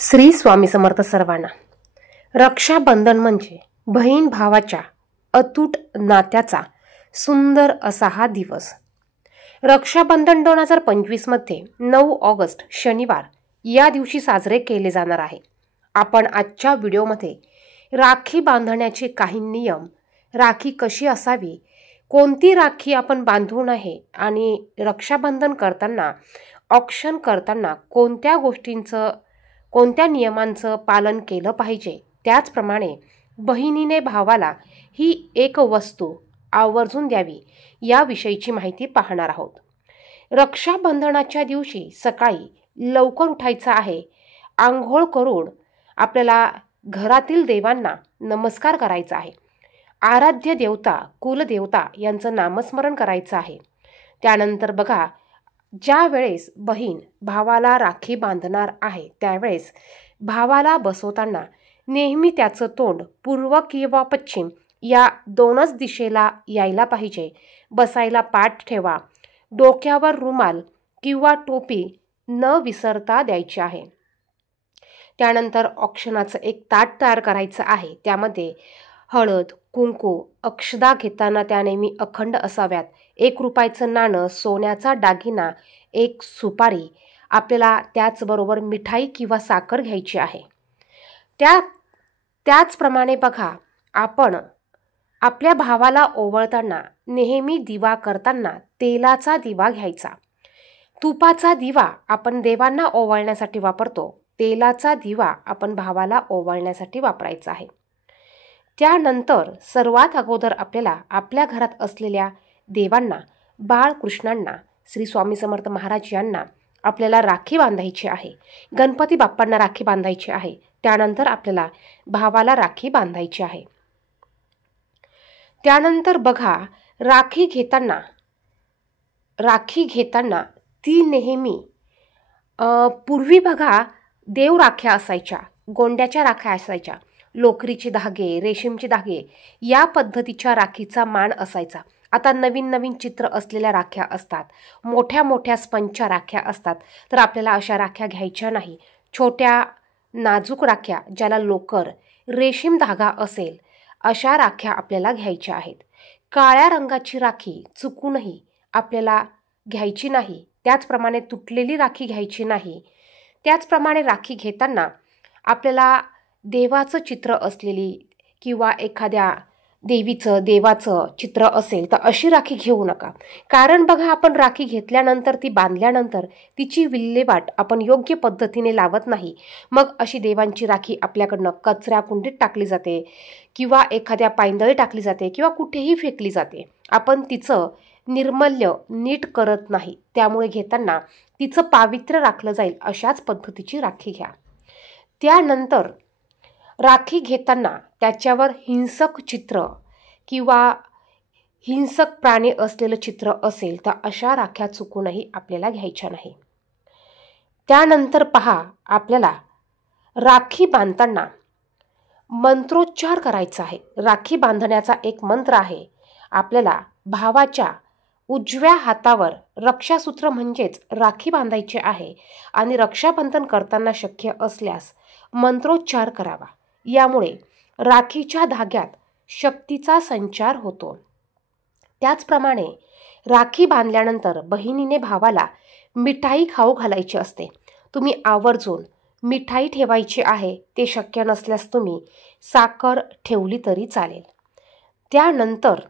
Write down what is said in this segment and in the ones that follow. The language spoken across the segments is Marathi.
श्री स्वामी समर्थ सर्वांना। रक्षाबंधन म्हणजे बहीण भावाच्या अतूट नात्याचा सुंदर असा हा दिवस। रक्षाबंधन 2025 मध्ये 9 ऑगस्ट शनिवार या दिवशी साजरे केले जाणार आहे। आपण आजच्या व्हिडिओमध्ये राखी बांधण्याचे काही नियम, राखी कशी असावी, कोणती राखी आपण बांधू नये आणि रक्षाबंधन करताना औक्षण करताना कोणत्या नियमांचं पालन केलं पाहिजे, त्याचप्रमाणे बहिणीने भावाला ही एक वस्तू आवर्जून द्यावी याविषयीची माहिती पाहणार आहोत। रक्षाबंधनाच्या दिवशी सकाळी लवकर उठायचं आहे। आंघोळ करून आपल्याला घरातील देवांना नमस्कार करायचा आहे। आराध्य देवता, कुलदेवता यांचं नामस्मरण करायचं आहे। त्यानंतर बघा, ज्या वेळेस बहीण भावाला राखी बांधणार आहे त्यावेळेस भावाला बसवताना नेहमी त्याचं तोंड पूर्व किंवा पश्चिम या दोनच दिशेला यायला पाहिजे। बसायला पाठ ठेवा। डोक्यावर रुमाल किंवा टोपी न विसरता द्यायची आहे। त्यानंतर औक्षणाचं एक ताट तयार करायचं आहे। त्यामध्ये हळद, कुंकू, अक्षदा घेताना त्या नेहमी अखंड असाव्यात। 1 रुपयाचं नाणं, सोन्याचा दागिना, 1 सुपारी, आपल्याला त्याचबरोबर मिठाई किंवा साखर घ्यायची आहे। त्याचप्रमाणे बघा, आपण आपल्या भावाला ओवाळताना नेहमी दिवा करताना तेलाचा दिवा घ्यायचा। तुपाचा दिवा आपण देवांना ओवाळण्यासाठी वापरतो, तेलाचा दिवा आपण भावाला ओवाळण्यासाठी वापरायचा आहे। त्यानंतर सर्वात अगोदर आपल्याला आपल्या घरात असलेल्या देवांना, बाळकृष्णांना, श्री स्वामी समर्थ महाराज यांना आपल्याला राखी बांधायची आहे। गणपती बाप्पांना राखी बांधायची आहे। त्यानंतर आपल्याला भावाला राखी बांधायची आहे। त्यानंतर बघा, राखी घेताना ती नेहमी पूर्वी बघा देव राख्या असायच्या, गोंड्याच्या राख्या असायच्या, लोकरीचे धागे, रेशीमचे धागे या पद्धतीच्या राखीचा मान असायचा। आता नवीन चित्र असलेल्या राख्या असतात, मोठ्या स्पंजच्या राख्या असतात, तर आपल्याला अशा राख्या घ्यायच्या नाही। छोट्या नाजूक राख्या, ज्याला लोकर, रेशीम धागा असेल, अशा राख्या आपल्याला घ्यायच्या आहेत। काळ्या रंगाची राखी चुकूनही आपल्याला घ्यायची नाही। त्याचप्रमाणे तुटलेली राखी घ्यायची नाही। त्याचप्रमाणे राखी घेताना आपल्याला देवाचं चित्र असलेली किंवा एखाद्या देवाचं चित्र असेल तर अशी राखी घेऊ नका। कारण बघा, आपण राखी घेतल्यानंतर, ती बांधल्यानंतर तिची विल्हेवाट आपण योग्य पद्धतीने लावत नाही। मग अशी देवांची राखी आपल्याकडनं कचऱ्या कुंडीत टाकली जाते किंवा एखाद्या पायंदळी टाकली जाते किंवा कुठेही फेकली जाते। आपण तिचं निर्मल्य नीट करत नाही। त्यामुळे घेताना तिचं पावित्र्य राखलं जाईल अशाच पद्धतीची राखी घ्या। त्यानंतर राखी घेताना त्याच्यावर हिंसक चित्र किंवा हिंसक प्राणी असलेलं चित्र असेल तर अशा राख्या चुकूनही आपल्याला घ्यायच्या नाही। त्यानंतर पहा, आपल्याला राखी बांधताना मंत्रोच्चार करायचा आहे। राखी बांधण्याचा एक मंत्र आहे। आपल्याला भावाच्या उजव्या हातावर रक्षासूत्र म्हणजेच राखी बांधायचे आहे आणि रक्षाबंधन करताना शक्य असल्यास मंत्रोच्चार करावा। यामुळे राखीच्या धाग्यात शक्तीचा संचार होतो। त्याचप्रमाणे राखी बांधल्यानंतर बहिणीने भावाला मिठाई खाऊ घालायची असते। तुम्ही आवर्जून मिठाई ठेवायची आहे। ते शक्य नसल्यास तुम्ही साखर ठेवली तरी चालेल। त्यानंतर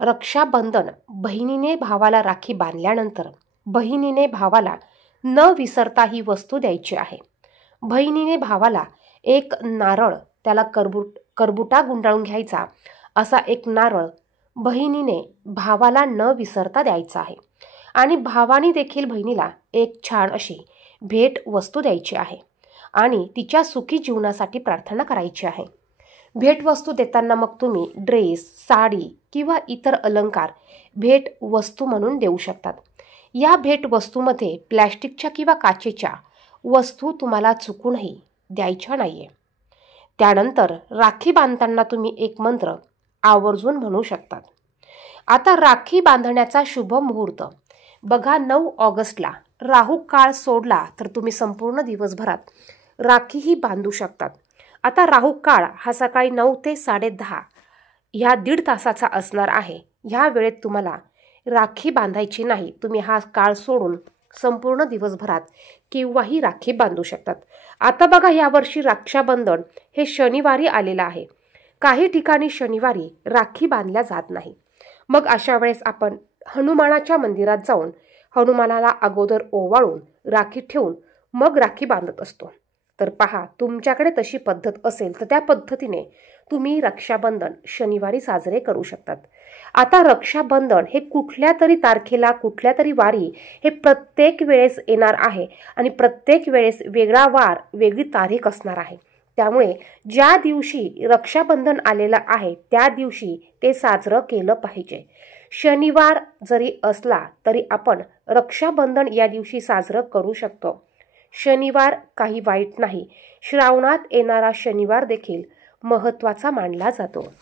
रक्षाबंधन, बहिणीने भावाला राखी बांधल्यानंतर बहिणीने भावाला न विसरता ही वस्तू द्यायची आहे। बहिणीने भावाला एक नारळ, त्याला करबुटा गुंडाळून घ्यायचा असा एक नारळ बहिणीने भावाला न विसरता द्यायचा आहे। आणि भावाने देखील बहिणीला एक छान अशी भेट वस्तू द्यायची आहे आणि तिच्या सुखी जीवनासाठी प्रार्थना करायची आहे। भेटवस्तू देताना मग तुम्ही ड्रेस, साडी किंवा इतर अलंकार भेट वस्तू म्हणून देऊ शकतात। या भेट वस्तूमध्ये प्लॅस्टिकच्या किंवा काचेच्या वस्तू तुम्हाला चुकूनही द्यायच्या नाहीये। त्यानंतर राखी बांधताना तुम्ही एक मंत्र आवर्जून म्हणू शकतात। आता राखी बांधण्याचा शुभ मुहूर्त बघा, 9 ऑगस्टला राहू काळ सोडला तर तुम्ही संपूर्ण दिवसभरात राखीही बांधू शकतात. आता राहू काळ हा सकाळी 9 ते 10:30 ह्या 1.5 तासाचा असणार आहे. ह्या वेळेत तुम्हाला राखी बांधायची नाही. तुम्ही हा काळ सोडून संपूर्ण दिवसभरात केव्हाही राखी बांधू शकतात. आता बघा, यावर्षी रक्षाबंधन हे शनिवारी आलेलं आहे. काही ठिकाणी शनिवारी राखी बांधल्या जात नाही. मग अशा वेळेस आपण हनुमानाच्या मंदिरात जाऊन हनुमानाला अगोदर ओवाळून राखी ठेवून मग राखी बांधत असतो. तर पहा, तुमच्याकडे तशी पद्धत असेल तर त्या पद्धतीने तुम्ही रक्षाबंधन शनिवारी साजरे करू शकतात. आता रक्षाबंधन हे कुठल्या तरी तारखेला, कुठल्या तरी वारी हे प्रत्येक वेळेस येणार आहे आणि प्रत्येक वेळेस वेगळा वार, वेगळी तारीख असणार आहे. त्यामुळे ज्या दिवशी रक्षाबंधन आलेलं आहे त्या दिवशी ते साजरं केलं पाहिजे. शनिवार जरी असला तरी आपण रक्षाबंधन या दिवशी साजरं करू शकतो. शनिवार काही वाईट नाही. श्रावणात येणारा शनिवार देखील महत्त्वाचा मानला जातो.